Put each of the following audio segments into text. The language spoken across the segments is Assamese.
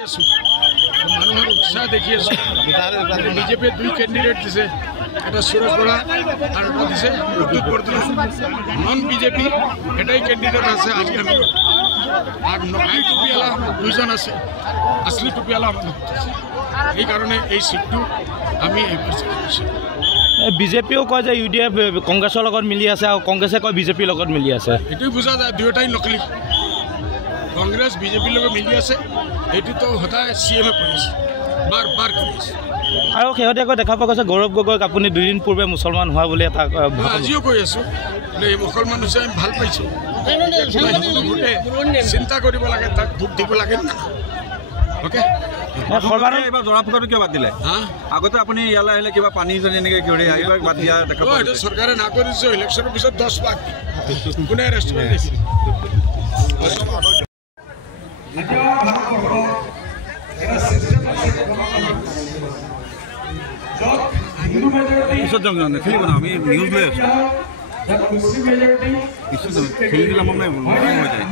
মানুহৰ উৎসাহ দেখি আছো বিজেপি দুই ক্যান্ডিডেট দিছে এটা সুরজ বড়া আর এটা দিছে বিদ্যুৎ বর্ধন নন বিজেপি এটাই ক্যান্ডিডেট আছে আজকে আমি আর নয় টুপিয়ালা দুইজন আছে আসলি টুপিয়ালা আমাদের এই কারণে এই সিটটো আমি এইবার চাইছি বিজেপিও কয় যে ইউডিএফ কংগ্রেসের লগত মিলি আছে আর কংগ্রেসে কয় বিজেপির লগত মিলি আছে এটাই বুঝা যায় দুইটাই নকলি কংগ্রেস বিজেপির লগত মিলি আছে এটি তো সদায় সিএমে কৰিছে বাৰ কৰি আছে আৰু শেহতীয়াকৈ দেখা পোৱা গৈছে গৌৰৱ গগৈক আপুনি দুদিন পূৰ্বে মুছলমান হোৱা বুলি এটা আজিও কৈ আছো এই মুছলমান হৈছে আমি ভাল পাইছোঁ চিন্তা কৰিব লাগে তাক ভোট দিব লাগে ওকে সৰ্বানন্দ এবাৰ জৰা ফুকাটো কিয় বাদ দিলে আগতে আপুনি ইয়ালৈ আহিলে কিবা পানী চানী এনেকৈ কৰি এইবাৰ বাদ দিয়া দেখা পোৱা এইটো চৰকাৰে না কৰিছে ইলেকশ্যনৰ পিছত 10 লাখ কোনে ৰেষ্টুৰেণ্ট দিছে পিছত যাম খেলিব না আমি নিউজ লৈ আছোঁ পিছত খেলি দিলে আমাৰ হৈ যায়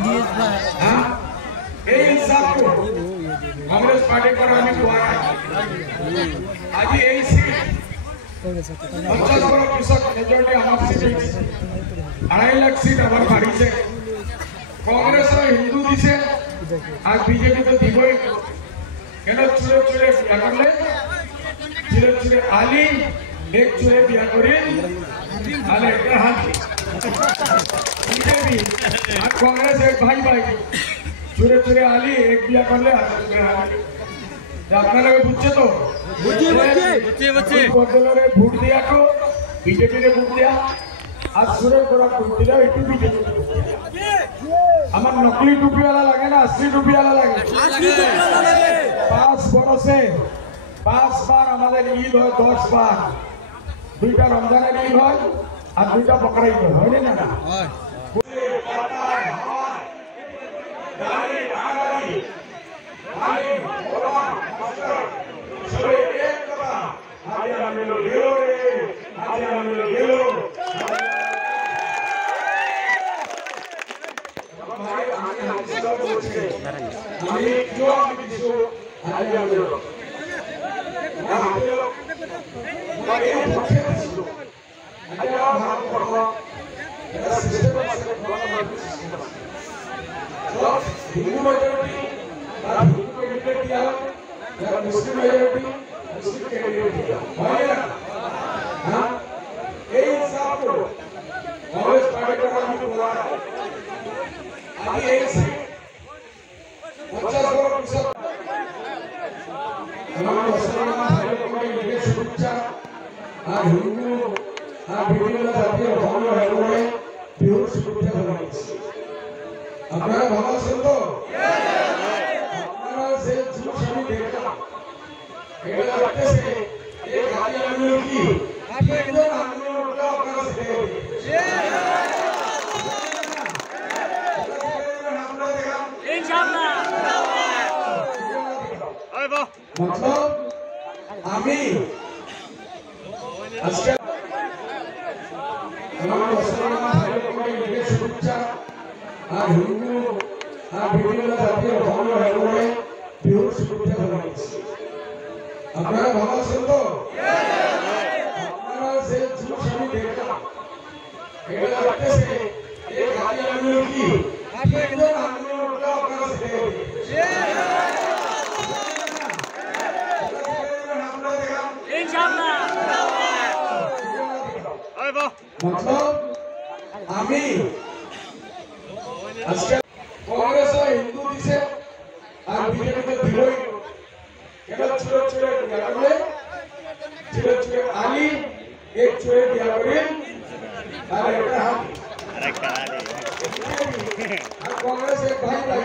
कांग्रेस पार्टी पर आम्ही आज এই সিট 50 বড় কৃষক মেজরিটি আমার সিট 2.5 লাখ সিট আমার বাড়িছে কংগ্রেস হিন্দু দিছে আর বিজেপি তো দিবই কেন চুরে চুরে বিয়া করলে চুরে চুরে আলী এক চুরে বিয়া করে আলে একটা হাত বিজেপি আর কংগ্রেস এক ভাই ভাই চুরে চুরে আলী এক বিয়া করলে আপনারা বুঝছে তো বুঝছে বদলরে ভোট দিয়া তো বিজেপি রে ভোট দিয়া আর সুরে করা ভোট দিলা একটু বিজেপি আমার নকলি টুপিওয়ালা লাগে না আসলি টুপিওয়ালা লাগে 5 বরসে 5 বার আমাদের ঈদ হয় 10 বার দুইটা রমজানের ঈদ হয় আর দুইটা বকরা ঈদ হয় না না হয় हिंदू मेजॉरिटी हिंदू कैंडिडेट दिया मुस्लिम मेजॉरिटी मुस्लिम कैंडिडेट दिया हां এই হিসাব তো কংগ্রেস পার্টি का আমি বলা आज এই সিট 50 বড় কৃষক আমার মুসলমান ভাই বোনদের নিজের শুভেচ্ছা আর হিন্দু আর বিভিন্ন জাতীয় ধর্ম হেরোয়ে বিহুর শুভেচ্ছা জানাচ্ছি আপনারা ভালো আছেন তো আপনারা যে জিনিস আমি দেখলাম এটা লাগতেছে এই খালি আন্দোলন কি একজন আন্দোলনটা আপনারা শিখে ইনশাআল্লাহ আইবো मतलब আমি আজকে আমার মুসলমান ভাই বোনদের নিজের শুভেচ্ছা আর হিন্দু আর বিভিন্ন জাতীয় ধর্ম হেরোয়ে বিহুর শুভেচ্ছা জানাচ্ছি আপনারা ভালো আছেন তো আপনারা যে জিনিস আমি দেখলাম এটা লাগতেছে এই খালি আন্দোলন কি একজন আন্দোলনটা আপনারা শিখে ইনশাআল্লাহ আইবো मतलब আমি আজকে কংগ্রেস হিন্দু দিছে আর বিজেপি তো দিবই কেন চুরে চুরে বিয়া করলে চুরে চুরে আলী এক চুরে বিয়া করে আর একটা হাত আর কংগ্রেস এক ভাই ভাই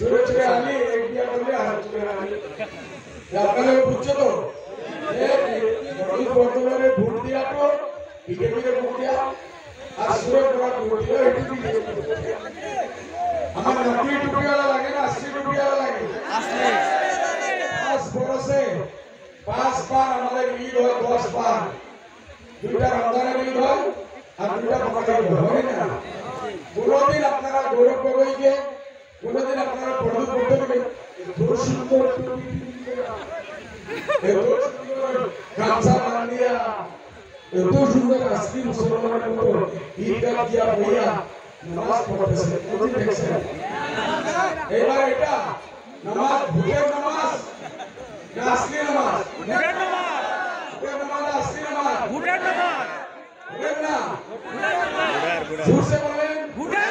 চুরে চুরে আলী এক বিয়া করলে আর চুরে আলী আপনারা বুঝছো তো এই বর্তমানে ভোট দিয়া তো বিজেপি রে ভোট দিয়া আর সুরে করা ভোট দিয়া এটি বিজেপি আমার নকলি টুপিওয়ালা লাগে না আসলি টুপিওয়ালা লাগে আসলি 5 বরসে 5 বার আমাদের ঈদ হয় 10 বার দুইটা রমজানের ঈদ হয় আর দুইটা বকরা ঈদ হয় না কোনদিন আপনারা গৌরব গগৈকে কোনদিন আপনারা প্রদীপ বর্ধনকে এত সুন্দর গামছা বানিয়া এত সুন্দর আসলি মুসলমানের মতো ঈদগাহ দিয়া বইয়া নামাজ পড়তেছে কোন দেখছেন এবার এটা নামাজ ভুলের নামাজ না আসলি নামাজ ভুলের নামাজ আসলি নামাজ ভুলের নামাজ ভুলের না জোর से বলেন ভুলের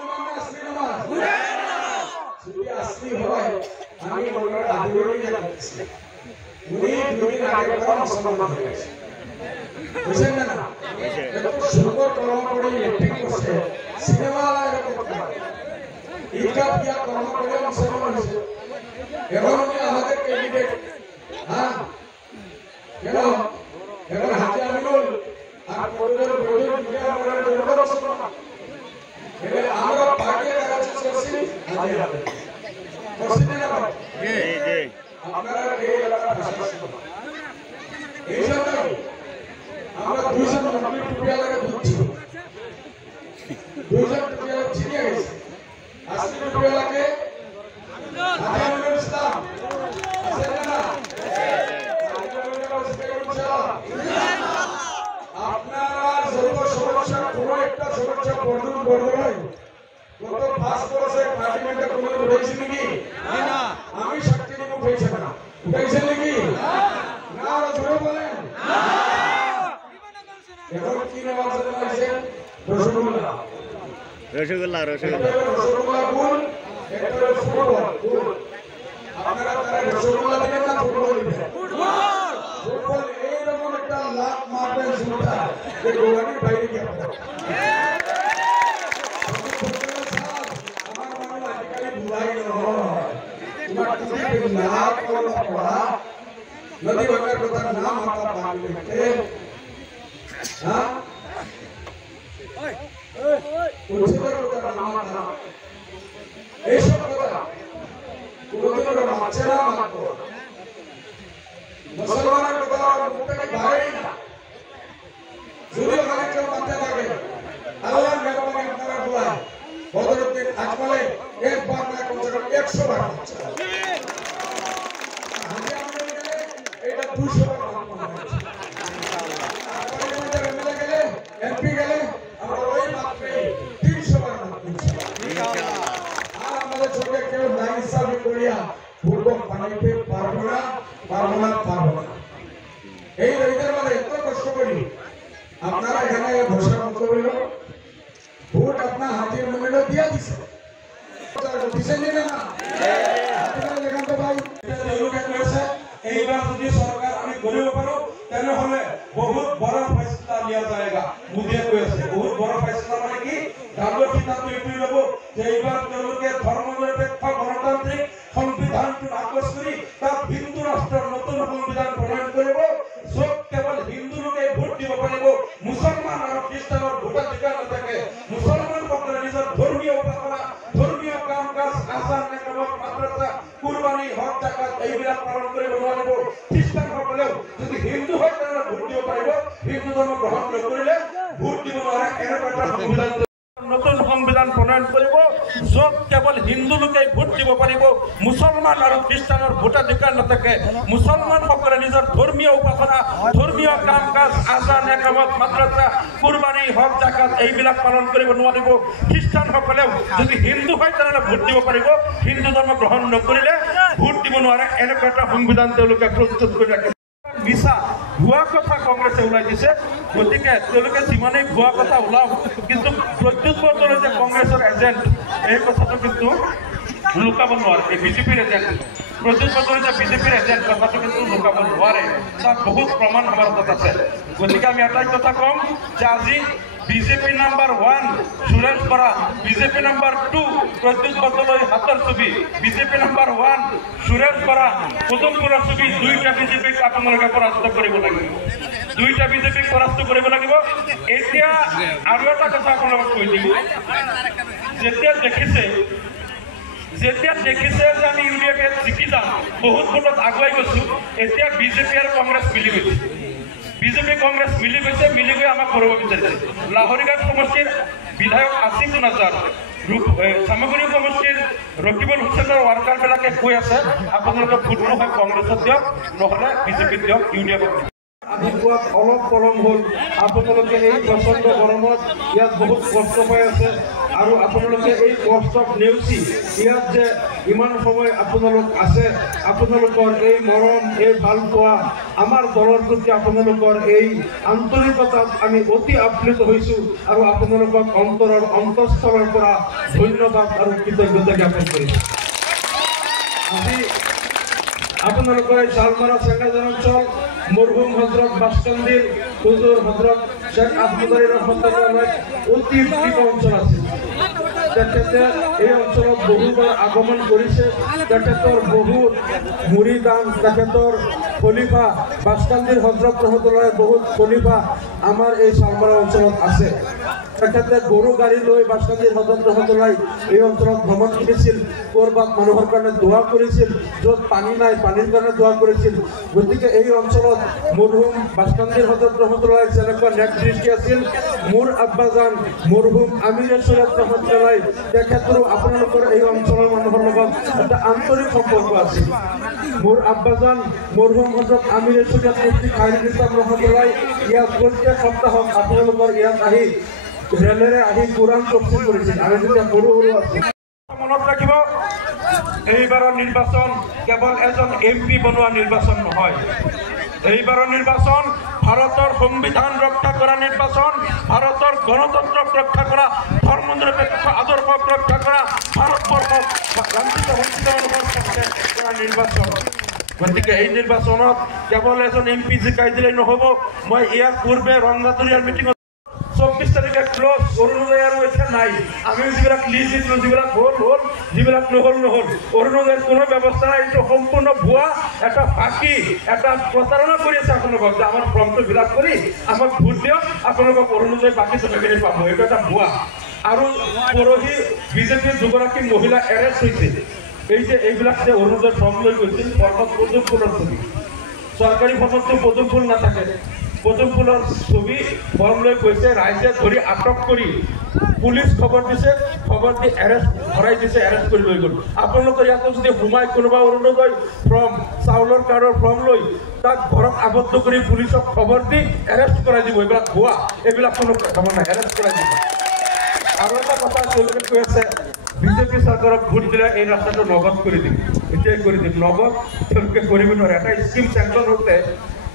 নামাজ আসলি নামাজ ভুলের নামাজ যদি আসলি হয় আমি বলবো আদিবাসী জানাচ্ছি উনি দুদিন আগে কোন মুসলমান হয়েছে বুঝেন না এত সুন্দর কর্ম করে ইলেকট্রিক করছে সিনেমা এরকম ঈদগাহ দিয়া কর্ম করে মুসলমান হয়েছে এখন উনি আমাদের ক্যান্ডিডেট হ্যাঁ কেন এখন হাতে আমিনুল আর পরিবার বড় দিকে আমরা দরকার মুসলমান এবার আমরা পার্টি কাজ করছি হাতে হাতে করছি না জি জি আপনারা এই এলাকার ভাষা এই জন্য আমরা 200 টাকা লাগে দিচ্ছি 200 টাকা চিনিয়ে গেছে 80 টাকা লাগে আদিবাসী ইসলাম আছে না আপনারা সর্ব সমস্যা কোন একটা সমস্যা বড় নয় কত পাস করেছে পার্লামেন্টে কোন উঠেছে নাকি না আমি শক্তি নিয়ে উঠেছে না উঠেছে নাকি না জোরে বলেন না এখন কি নাম আছে রসগোল্লা রসগোল্লা রসগোল্লা গুণ একটা ফুটবল আপনারা তারা রসগোল্লা দিবেন না ফুটবল দিবেন ফুটবল এইরকম একটা লাভ মারবেন শুনতা যে গোয়ানির বাইরে গিয়ে আমার মনে আজকাল ভুলাই নয় তোমার তুমি না করো পড়া নদী ভাঙার কথা না মাথা পাগলে হ্যাঁ উচ্চতর কথা না মাথা এইসব কথা কোনদিন ওরা মানছে না মানবো মুসলমানের কথা মুখ থেকে বাইরেই না যদি ওখানে কেউ মানতে থাকে আল্লাহ মেহরবানি আপনারা বলা বদরুদ্দিন আজমলে একবার না কমসে কম 100 বার এটা 200 বার এমএলএ গেলে এমপি গেলে আমরা ওই মাত্রে 300 বার ইনশাআল্লাহ আর আমাদের সঙ্গে কেউ নাই হিসাব করিয়া পূর্ব বানাইতে পারবো না এই রইদের মানে এত কষ্ট করি আপনারা এখানে ঘোষণা করতে হইল ভোট আপনার হাতের মূল্য দিয়া দিছে এইবার যদি সরকার আমি গরিব পারো তেনেহলে বহুত বড় ফেসলা লিয়া যায়গা মুদিয়ে কইছে বহুত বড় ফেসলা মানে কি ডাবল সিদ্ধান্ত এটাই লব যে এইবার তেওঁলোকে ধর্মনিরপেক্ষ গণতান্ত্রিক সংবিধানটো নাকচ কৰি তাত হিন্দু ৰাষ্ট্ৰৰ নতুন সংবিধান প্ৰণয়ন কৰিব য'ত কেৱল হিন্দু লোকে ভোট দিব পাৰিব মুছলমান আৰু খ্ৰীষ্টানৰ ভোটাধিকাৰ নাথাকে মুছলমানসকলে নিজৰ ধৰ্মীয় উপাসনা ধৰ্মীয় কাম কাজ আচাৰ নিয়মত মাদ্ৰাসা কুৰবানী হজ জাকাত এইবিলাক পালন কৰিব নোৱাৰিব খ্ৰীষ্টানসকলেও যদি হিন্দু হয় তেনেহ'লে ভোট দিব পাৰিব হিন্দু ধৰ্ম গ্ৰহণ নকৰিলে ভোট দিব নোৱাৰে এনেকুৱা এটা সংবিধান নতুন সংবিধান প্ৰণয়ন কৰিব য'ত কেৱল হিন্দু লোকে ভোট দিব পাৰিব মুছলমান আৰু খ্ৰীষ্টানৰ ভোটাধিকাৰ নাথাকে মুছলমানসকলে নিজৰ ধৰ্মীয় উপাসনা ধৰ্মীয় কাম কাজ আচাৰ নিয়মত মাদ্ৰাসা কুৰবানী হজ জাকাত এইবিলাক পালন কৰিব নোৱাৰিব খ্ৰীষ্টানসকলেও যদি হিন্দু হয় তেনেহ'লে ভোট দিব পাৰিব হিন্দু ধৰ্ম গ্ৰহণ নকৰিলে ভোট দিব নোৱাৰে এনেকুৱা এটা সংবিধান তেওঁলোকে প্ৰস্তুত কৰি ৰাখে মিছা ভুৱা কথা কংগ্ৰেছে ওলাই দিছে গতিকে তেওঁলোকে যিমানেই ভুৱা কথা ওলাওক কিন্তু প্ৰত্যুত বৰ্তমানে যে কংগ্ৰেছৰ এজেণ্ট এই কথাটো কিন্তু লুকাব নোৱাৰে এই বিজেপিৰ এজেণ্ট প্ৰত্যুত বৰ্তমানে যে বিজেপিৰ এজেণ্ট কথাটো কিন্তু লুকাব নোৱাৰে তাত বহুত প্ৰমাণ আমাৰ হাতত আছে গতিকে আমি এটাই কথা ক'ম যে আজি BJP number 1 Suresh Bora BJP number 2 প্ৰত্যুত বৰ্তমানে হাতৰ ছবি বিজেপি নাম্বাৰ 1 সুৰেশ বৰা পদমপুৰৰ ছবি দুইটা বিজেপিক আপোনালোকে পৰাস্ত কৰিব লাগিব দুইটা বিজেপিক পৰাস্ত কৰিব লাগিব এতিয়া আৰু এটা কথা আপোনালোকক কৈ দিম যেতিয়া দেখিছে যে আমি ইউডিএফে জিকি যাম বহুত ভোটত আগুৱাই গৈছোঁ এতিয়া বিজেপি আৰু কংগ্ৰেছ মিলি গৈছে বিজেপি কংগ্ৰেছ মিলি গৈছে মিলি গৈ আমাক কৰিব বিচাৰিছে লাহৰীঘাট সমষ্টিৰ বিধায়ক আসিফ নাজাৰ চামগুৰি সমষ্টিৰ ৰকিবুল হুছেইনৰ ৱাৰ্কাৰবিলাকে কৈ আছে আপোনালোকে ভোটটো হয় কংগ্ৰেছত দিয়ক, নহ'লে বিজেপিত দিয়ক, UDF আজি পুৱাত অলপ গৰম হ'ল। আপোনালোকে এই প্ৰচণ্ড গৰমত ইয়াত বহুত কষ্ট পাই আছে আৰু আপোনালোকে এই কষ্টক নেওচি ইয়াত যে ইমান সময় আপোনালোক আছে, আপোনালোকৰ এই মৰম, এই ভাল পোৱা, আমাৰ দলৰ প্ৰতি আপোনালোকৰ এই আন্তৰিকতাত আমি অতি আপ্লুত হৈছোঁ আৰু আপোনালোকক অন্তৰৰ অন্তঃস্থলৰ পৰা ধন্যবাদ আৰু কৃতজ্ঞতা জ্ঞাপন কৰিছোঁ। আজি আপোনালোকৰ এই শালমাৰা চেঙ্গাজান অঞ্চল মরহুম হজরত বাসকান্দির হুজুর হজরত শেখ আহমদ আলী রহমতুল্লাহ অতি প্রিয় অঞ্চল আছে। তেখেতে এই অঞ্চলত বহুবার আগমন কৰিছে। তেখেতৰ বহু মুৰিদান, তেখেতৰ খলিফা বাসকান্দিৰ হজৰত ৰহমতুল্লাহ বহুত খলিফা আমাৰ এই শালমাৰা অঞ্চলত আছে। তেখেতে গৰু গাড়ী লৈ বাসকান্দিৰ হজৰত ৰহমতুল্লাহ এই অঞ্চলত ভ্ৰমণ কৰিছিল, ক'ৰবাত মানুহৰ কাৰণে দোৱা কৰিছিল, য'ত পানী নাই পানীৰ কাৰণে দোৱা কৰিছিল। গতিকে এই অঞ্চলত মৰহুম বাসকান্দিৰ হজৰত ৰহমতুল্লাহ যেনেকুৱা নেক দৃষ্টি আছিল, মোৰ আব্বাজান মৰহুম আমিৰ শৰীয়ত ৰহমতুল্লাহ তেখেতৰো আপোনালোকৰ এই অঞ্চলৰ মানুহৰ লগত এটা আন্তৰিক সম্পৰ্ক আছিল। মোৰ আব্বাজান মৰহুম হজৰত আমিৰ শৰীয়ত মুফতি খায়ৰুল ইছলাম ৰহমতুল্লাহ ইয়াত প্ৰত্যেক সপ্তাহত আপোনালোকৰ ইয়াত আহি ৰেলেৰে আহি কোৰাণ তফসিল কৰিছিল। আমি যেতিয়া সৰু সৰু আছিলোঁ, মনত ৰাখিব, এইবাৰৰ নিৰ্বাচন কেৱল এজন MP বনোৱা নিৰ্বাচন নহয়। এইবাৰৰ নিৰ্বাচন ভাৰতৰ সংবিধান ৰক্ষা কৰা নিৰ্বাচন, ভাৰতৰ গণতন্ত্ৰক ৰক্ষা কৰা, ধৰ্মনিৰপেক্ষ আদৰ্শক ৰক্ষা কৰা, ভাৰতবৰ্ষক বঞ্চিত মানুহৰ পক্ষে কৰা নিৰ্বাচন। গতিকে এই নিৰ্বাচনত কেৱল এজন MP জিকাই দিলেই নহ'ব। মই ইয়াৰ পূৰ্বে ৰংগাতুৰীয়াৰ মিটিঙত 24 তাৰিখে ক্লজ, অৰুণোদয় আৰু এতিয়া নাই। আমি যিবিলাক লিষ্ট দিছিলোঁ, যিবিলাক হ'ল, যিবিলাক নহ'ল। অৰুণোদয়ৰ কোনো ব্যৱস্থা নাই। এইটো সম্পূৰ্ণ ভুৱা, এটা ফাঁকি, এটা প্ৰতাৰণা কৰি আছে আপোনালোকক যে আমাৰ ফৰ্মটো ফিল আপ কৰি আমাক ভোট দিয়ক, আপোনালোকক অৰুণোদয় বাকী চবেখিনি পাব। এইটো এটা ভুৱা। আৰু পৰহি বিজেপিৰ দুগৰাকী মহিলা এৰেষ্ট হৈছিল। এইবিলাক যে অৰুণোদয় ফৰ্ম লৈ গৈছিল, ফৰ্মত পদুম ফুলৰ ছবি, চৰকাৰী ফৰ্মতটো পদুম ফুল নাথাকে। পদুম ফুলৰ ছবি ফৰ্ম লৈ গৈছে, ৰাইজে ধৰি আটক কৰি পুলিচ খবৰ দিছে, খবৰ দি এৰেষ্ট ভৰাই দিছে, এৰেষ্ট কৰি লৈ গ'ল। আপোনালোকৰ ইয়াতো যদি সোমাই কোনোবা অৰুণোদয় ফৰ্ম, চাউলৰ কাৰ্ডৰ ফৰ্ম লৈ তাক ঘৰত আবদ্ধ কৰি পুলিচক খবৰ দি এৰেষ্ট কৰাই দিব। এইবিলাক ভুৱা, এইবিলাক কোনো কথা নাই, এৰেষ্ট কৰাই দিব। আৰু এটা কথা তেওঁলোকে কৈ আছে, বিজেপি চৰকাৰক ভোট দিলে এই ৰাস্তাটো নগদ কৰি দিম, এতিয়াই কৰি দিম। নগদ তেওঁলোকে কৰিব নোৱাৰে। এটা স্কিম চেংচন হওঁতে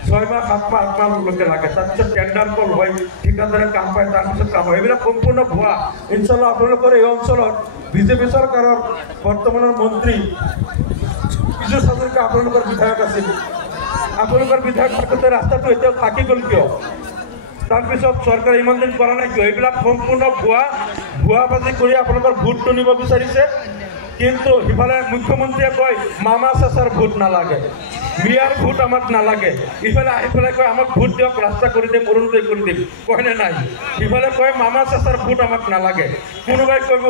6 মাহ 7 মাহ 8 মাহলৈকে লাগে, তাৰপিছত টেণ্ডাৰ কল হয়, ঠিকাদাৰে কাম পায়, তাৰপিছত কাম হয়। এইবিলাক সম্পূৰ্ণ ভুৱা। ইনশাল্লাহ আপোনালোকৰ এই অঞ্চলত বিজেপি চৰকাৰৰ বৰ্তমানৰ মন্ত্ৰী পীযুষ হাজৰিকা আপোনালোকৰ বিধায়ক আছিল। আপোনালোকৰ বিধায়ক থাকোঁতে ৰাস্তাটো এতিয়াও থাকি গ'ল কিয়? তাৰপিছত চৰকাৰে ইমান দিন কৰা নাই কিয়? এইবিলাক সম্পূৰ্ণ ভুৱাবাজি কৰি আপোনালোকৰ ভোটটো নিব বিচাৰিছে। কিন্তু সিফালে মুখ্যমন্ত্ৰীয়ে কয় মামা চাচাৰ ভোট নালাগে, মিয়াৰ ভোট আমাক নালাগে। ইফালে আহি পেলাই কয় আমাক ভোট দিয়ক, ৰাস্তা কৰি দিম, অৰুণোদয় কৰি দিম, কয়নে নাই? ইফালে কয় মামা চাচাৰ ভোট আমাক নালাগে। কোনোবাই ক'ব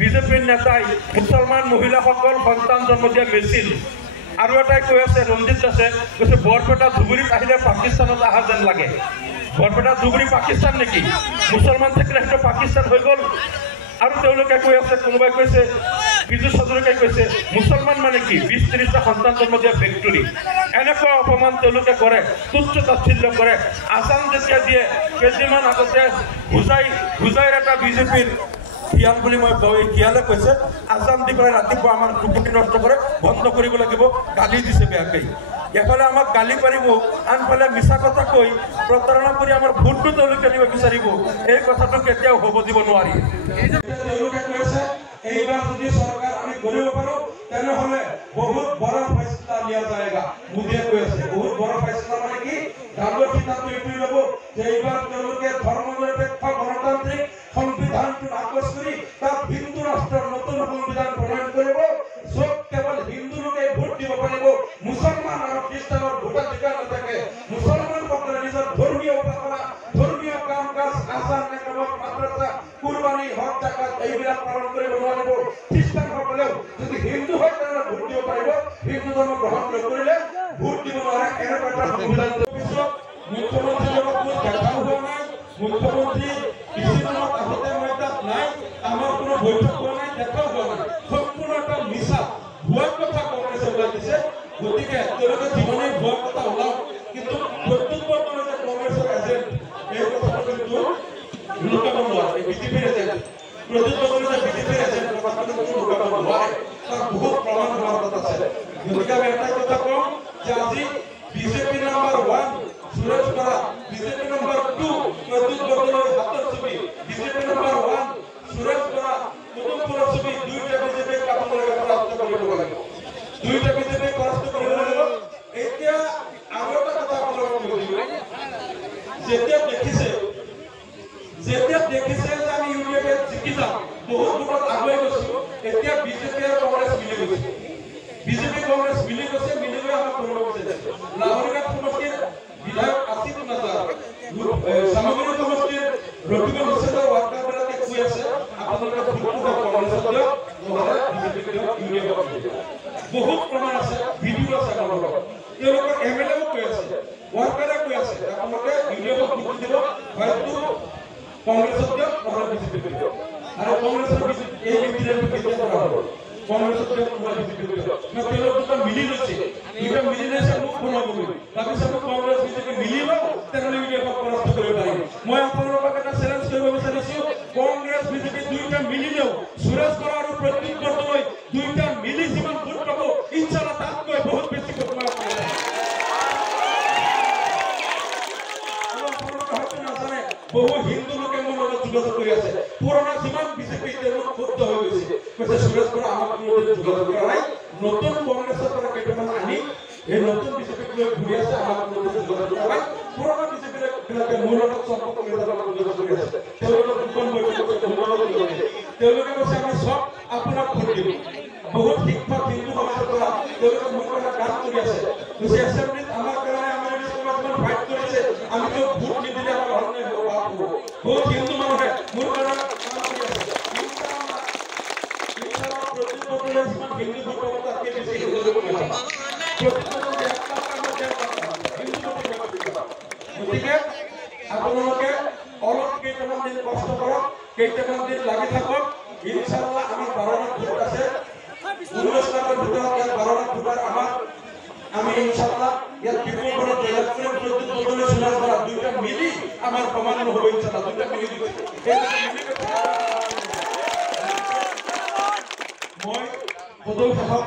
বিজেপিৰ নেতাই মুছলমান মহিলাসকল সন্তান জন্ম দিয়া মেচিন। আৰু এটাই কৈ আছে, ৰঞ্জিত দাসে কৈছে বৰপেটা ধুবুৰীত আহিলে পাকিস্তানত অহা যেন লাগে। বৰপেটা ধুবুৰী পাকিস্তান নেকি? মুছলমান থাকিলে সেইটো পাকিস্তান হৈ গ'ল। আৰু তেওঁলোকে কৈ আছে, কোনোবাই কৈছে, পীযুষ হাজৰিকাই কৈছে মুছলমান মানে কি 20-30টা সন্তান জন্ম দিয়া ফেক্টৰী। এনেকুৱা অপমান তেওঁলোকে কৰে, তুচ্ছ তাচ্ছিল্য কৰে। আজান যেতিয়া দিয়ে, কেইদিনমান আগতে হুজাইৰ এটা বিজেপিৰ খিয়াল বুলি মই কওঁ, এই খিয়ালে কৈছে আজান দি পেলাই ৰাতিপুৱা আমাৰ টোপনি নষ্ট কৰে, বন্ধ কৰিব লাগিব, গালি দিছে বেয়াকৈ। এফালে আমাক গালি পাৰিব, আনফালে মিছা কথা কৈ প্ৰতাৰণা কৰি আমাৰ ভোটটো তেওঁলোকে নিব বিচাৰিব। এই কথাটো কেতিয়াও হ'ব দিব নোৱাৰি। তেওঁলোকে কৈছে এইবাৰ যদি চৰকাৰ আমি কৰিব পাৰোঁ তেনেহ'লে বহুত বড় ফেচলা লিয়া যায়গা। মোদীয়ে কৈ আছে বহুত বড় ফেচলা মানে কি? ডাঙৰ কিতাপটো এইটোৱে ল'ব যে এইবাৰ তেওঁলোকে ধৰ্মনিৰপেক্ষ গণতান্ত্ৰিক সংবিধানটো নাকচ কৰি তাত হিন্দু ৰাষ্ট্ৰৰ নতুন সংবিধান প্ৰণয়ন কৰিব। চব কেৱল হিন্দু লোকে ভোট দিব পাৰিব, মুছলমান আৰু খ্ৰীষ্টানৰ ভোটাধিকাৰ নাথাকে। মুছলমানসকলে নিজৰ ধৰ্মীয় উপাসনা, ধৰ্মীয় কাম কাজ, আচাৰ নিয়মক, মাদ্ৰাছা, কুৰবানী, হজ, জাকাত এইবিলাক পালন কৰিব নোৱাৰিব। খ্ৰীষ্টানসকলেও যদি হিন্দু হয় তেনেহ'লে ভোট দিব পাৰিব, হিন্দু ধৰ্ম গ্ৰহণ নকৰিলে ভোট দিব নোৱাৰে। এনেকুৱা এটা সংবিধান পিছত মুখ্যমন্ত্ৰীৰ লগত মোৰ দেখাও হোৱা নাই। মুখ্যমন্ত্ৰী কিছুদিনত আহোঁতে মই তাত নাই, আমাৰ কোনো বৈঠক গতিকে তেওঁলোকে যিমানেই ভোৱাৰ কথা ওলাওক কিন্তু প্ৰত্যেক বৰ্তমানে যে কংগ্ৰেছৰ এজেণ্ট এই কথাটো কিন্তু লুকাব নোৱাৰে বিজেপিৰ এজেণ্ট প্ৰত্যেক বৰ্তমানে বিজেপিৰ এজেণ্ট কথাটো লুকাব নোৱাৰে তাৰ বহুত প্ৰমাণ হোৱাৰ কথা আছে গতিকে আমি এটা কথা কওঁ যে আজি BJP number 1 Suresh Bora BJP number 2 প্ৰত্যেক বৰ্তমানে হাতৰ ছবি বিজেপি নাম্বাৰ 1 সুৰেশ বৰা কুতুমপুৰৰ ছবি দুইটা বিজেপিক আপোনালোকে পৰাস্ত কৰিব লাগিব দুইটা বিজেপিক পৰাস্ত কৰিব লাগিব এতিয়া আৰু এটা কথা আপোনালোকক কৈছোঁ যেতিয়া দেখিছে যে আমি ইউডিএফে জিকি যাম বহুত দূৰত আগুৱাই গৈছোঁ এতিয়া বিজেপি আৰু কংগ্ৰেছ মিলি গৈছে বিজেপি কংগ্ৰেছ মিলি গৈছে মিলি গৈ আমাক কৰিব বিচাৰিছে লাহৰীঘাট সমষ্টিৰ বিধায়ক আছিফ নাজাৰ সামগ্ৰী সমষ্টিৰ ৰকিবুল হুছেইনৰ ৱাৰ্কাৰবিলাকে কৈ আছে আপোনালোকে ভোটটো কংগ্ৰেছত দিয়ক নহ'লে বিজেপিক দিয়ক ইউডিএফক দিয়ক বহুত প্ৰমাণ আছে ভিডিঅ' আছে আমাৰ লগত তেওঁলোকৰ এমএলএও কৈ আছে ৱাৰ্কাৰে কৈ আছে আপোনালোকে ইউডিএফক ভোট দিব হয়তো কংগ্ৰেছত দিয়ক নহ'লে বিজেপিক দিয়ক আৰু কংগ্ৰেছৰ এই বিজেপিৰ কেতিয়া কৰা হ'ব কংগ্ৰেছত দিয়ক নহ'লে বিজেপিক দিয়ক তেওঁলোক দুটা মিলি লৈছে দুটা মিলি লৈছে মোক শুনাবলৈ তাৰপিছত কংগ্ৰেছ বিজেপি মিলি লওক তেনেহ'লে ইউডিএফক পৰাস্ত কৰিব পাৰিম মই আপোনালোকক এটা চেলেঞ্জ কৰিব বিচাৰিছোঁ কংগ্ৰেছ বিজেপি দুইটা মিলিলেও সুৰেশ বৰা আৰু প্ৰত্যেক বৰ্তমানে দুইটা মিলি যিমান ভোট পাব ইনশাআল্লাহ তাতকৈ বহুত বেছি ভোট মই বহু হিন্দু লোকে মোৰ লগত যোগাযোগ কৰি আছে পুৰণা যিমান বিজেপি তেওঁলোক ক্ষুব্ধ হৈ গৈছে কৈছে সুৰেশ বৰা আমাক যোগাযোগ কৰা নাই নতুন কংগ্ৰেছৰ পৰা কেইটামান আনি এই নতুন বিজেপিক লৈ ঘূৰি আছে আমাক যোগাযোগ কৰা নাই পুৰণা বিজেপিবিলাকে মোৰ লগত সম্পৰ্ক যোগাযোগ কৰি আছে তেওঁলোকে দুখন বৈঠক তেওঁলোকে কৈছে আমি চব আপোনাক ভোট দিম বহুত শিক্ষক হিন্দু সমাজৰ পৰা তেওঁলোকে মোৰ কাৰণে কাম কৰি আছে কৈছে এছেম্বলিত আমাৰ কাৰণে আমাৰ সমাজখন ফাইট কৰিছে আমিতো ভোট নিদিলে আমাৰ ঘৰ নাই বহুত হিন্দু মানুহে মোৰ কাৰণে কাম কৰি আছে হিন্দু ভোট তাতকৈ বেছি গতিকে আপোনালোকে অলপ কেইটামান দিন কষ্ট কৰক কেইটামান দিন লাগি থাকক ইনশাআল্লাহ আমাৰ 12 লাখ ভোট আছে 19 লাখৰ ভিতৰত 12 লাখ ভোটাৰ আমাৰ আমি ইনশাআল্লাহ ইয়াত বিপুল করে জয়লাভ করে প্রত্যেক বদলে সুনাজ করা দুইটা মিলি আমার প্রমাণ হবে ইনশাআল্লাহ দুইটা মিলি দিবে মই বদল সাহেব